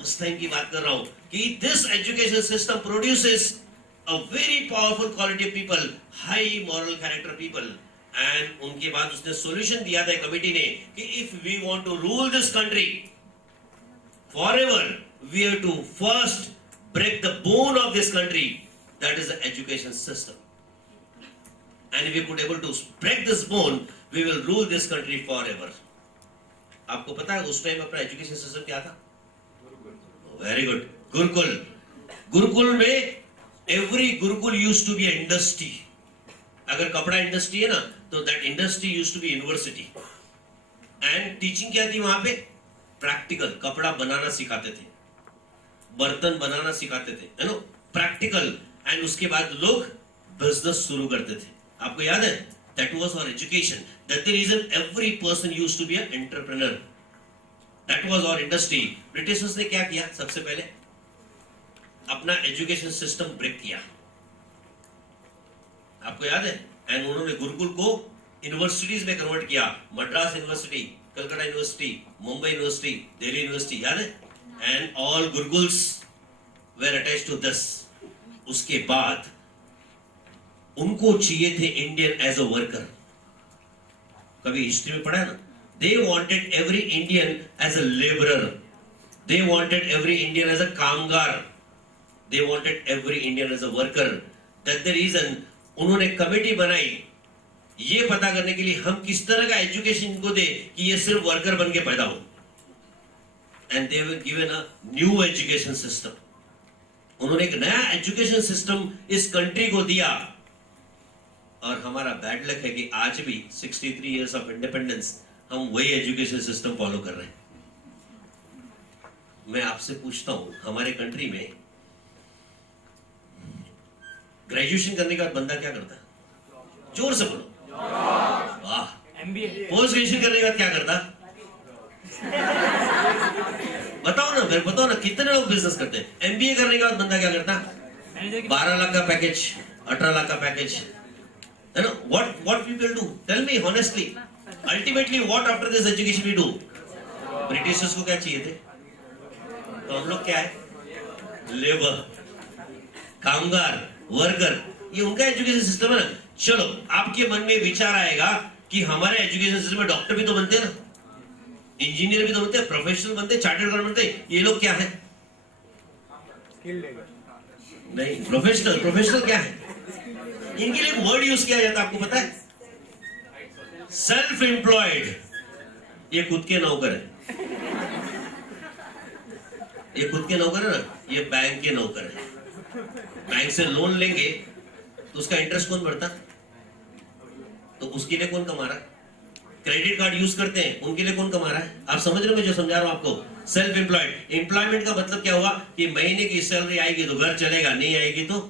उस टाइम की बात कर रहा हूं कि this education system produces a very powerful quality of people, high moral character people. And उनके बाद उसने सॉल्यूशन दिया था कमिटी ने कि if we want to rule this country forever, we have to first break the bone of this country, that is the education system. And if we could able to break this bone, we will rule this country forever. आपको पता है उस time अपना education system क्या था? Very good, gurukul. Gurukul में every gurukul used to be industry. अगर कपड़ा इंडस्ट्री है ना, तो that industry used to be university. And teaching क्या थी वहां पे? प्रैक्टिकल, कपड़ा बनाना सिखाते थे, बर्तन बनाना सिखाते थे, है नो, प्रैक्टिकल। एंड उसके बाद लोग बिजनेस शुरू करते थे। आपको याद है? That was our education. That's the reason every person used to be an entrepreneur. That was our industry. Britishers ने क्या किया? सबसे पहले अपना एजुकेशन सिस्टम ब्रेक किया। आपको याद है? एंड उन्होंने गुरुकुल को यूनिवर्सिटीज में कन्वर्ट किया। Madras university, Calcutta university, Mumbai university, Delhi university, याद है? And all gurukuls were attached to this. उसके बाद उनको चाहिए थे इंडियन एज अ वर्कर। कभी हिस्ट्री में पढ़ा है ना? They wanted every Indian as a labourer, they wanted every Indian as a कामगार, they wanted every Indian as a worker. That's the reason उन्होंने कमेटी बनाई ये पता करने के लिए हम किस तरह का एजुकेशन इनको दे कि ये सिर्फ वर्कर बन के पैदा हो। And they were given a new education system. उन्होंने एक नया एजुकेशन सिस्टम इस कंट्री को दिया। और हमारा बैड लक है कि आज भी 63 इयर्स ऑफ इंडिपेंडेंस हम वही एजुकेशन सिस्टम फॉलो कर रहे हैं। मैं आपसे पूछता हूं, हमारे कंट्री में ग्रेजुएशन करने के बाद बंदा क्या करता है? जोर से बोलो। वाह। पोस्ट ग्रेजुएशन करने के बाद क्या करता? बताओ ना, मेरे बताओ ना, कितने लोग बिजनेस करते हैं? एमबीए करने के बाद बंदा क्या करता? 12 लाख का पैकेज, 18 लाख का package. You know what people do? Tell me honestly. Ultimately, what after this education we do? Britishers को क्या चाहिए थे? तो हम लोग क्या है? लेबर, कामगार, वर्कर। ये उनका एजुकेशन सिस्टम है ना। चलो, आपके मन में विचार आएगा कि हमारे एजुकेशन सिस्टम में डॉक्टर भी तो बनते हैं ना, इंजीनियर भी तो बनते हैं, प्रोफेशनल बनते हैं, चार्टर्ड अकाउंटेंट बनते हैं। ये लोग क्या है? नहीं, प्रोफेशनल क्या है? इनके लिए वर्ड यूज किया जाता है, आपको पता है? Self employed. ये खुद के नौकर है, ये खुद के नौकर है ना, ये बैंक के नौकर है। बैंक से लोन लेंगे तो उसका इंटरेस्ट कौन भरता? तो उसके लिए कौन कमा रहा है? क्रेडिट कार्ड यूज करते हैं, उनके लिए कौन कमा रहा है? आप समझ रहे हो मैं जो समझा रहा हूं आपको? Self employed. एम्प्लॉयमेंट का मतलब क्या हुआ कि महीने की सैलरी आएगी तो घर चलेगा, नहीं आएगी तो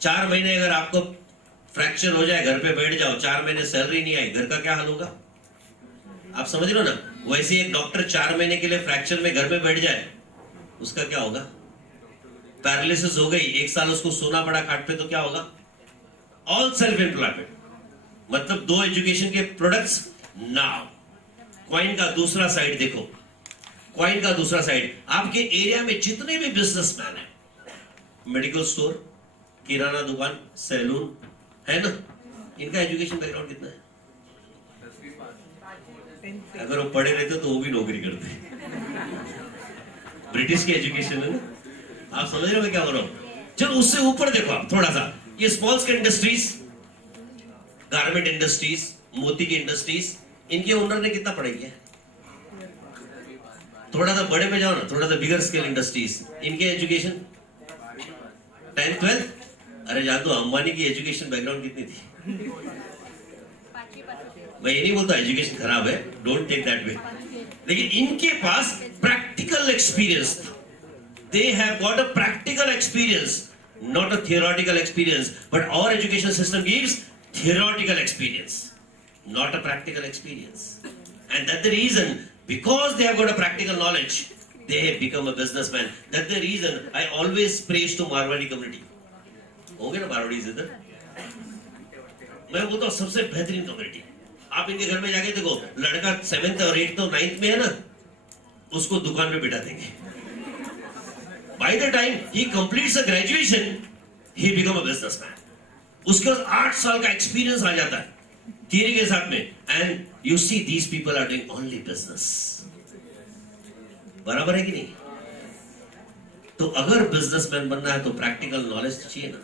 4 महीने अगर आपको फ्रैक्चर हो जाए, घर पे बैठ जाओ, 4 महीने सैलरी नहीं आई, घर का क्या हाल होगा? आप समझ रहे हो ना? वैसे एक डॉक्टर 4 महीने के लिए फ्रैक्चर में घर पे बैठ जाए, उसका क्या होगा? पैरालिसिस हो गई, 1 साल उसको सोना पड़ा खाट पे, तो क्या होगा? All self employment. मतलब 2 एजुकेशन के प्रोडक्ट्स। नाउ कॉइन का दूसरा साइड देखो, कॉइन का दूसरा साइड। आपके एरिया में जितने भी बिजनेसमैन है, मेडिकल स्टोर, किराना दुकान, सैलून है ना, इनका एजुकेशन बैकग्राउंड कितना है? अगर वो पढ़े रहते तो वो भी नौकरी करते। ब्रिटिश की एजुकेशन है ना। आप समझ रहे हो मैं क्या बोल रहा हूं? चलो उससे ऊपर देखो आप थोड़ा सा, ये small scale industries, garment industries, मोती की इंडस्ट्रीज, इनके ओनर ने कितना पढ़ाई है? थोड़ा सा बड़े पे जाओ ना, थोड़ा सा बिगर स्केल इंडस्ट्रीज, इनके एजुकेशन 10th 12th। अरे जान दो, अंबानी की एजुकेशन बैकग्राउंड कितनी थी? मैं ये नहीं बोलता एजुकेशन खराब है, डोंट टेक दैट वे, लेकिन इनके पास प्रैक्टिकल एक्सपीरियंस था। They have got a practical experience, not a theoretical experience. But our education system gives theoretical experience, not a practical experience. And that's the reason, because they have got a practical knowledge, they have become a businessman. That's the reason I always praise to Marwari community. होंगे ना मारवाड़ीज इधर? मैं बोलता हूँ सबसे बेहतरीन community. आप इनके घर में जाके देखो, लड़का 7th और 8th और 9th में है ना, उसको दुकान पे बिठा देंगे। By the time he completes a graduation he become a businessman. उसके बाद 8 साल का एक्सपीरियंस आ जाता है थियरी के साथ में, and you see these people are doing only business. बराबर है कि नहीं? तो अगर बिजनेसमैन बनना है तो प्रैक्टिकल नॉलेज चाहिए ना।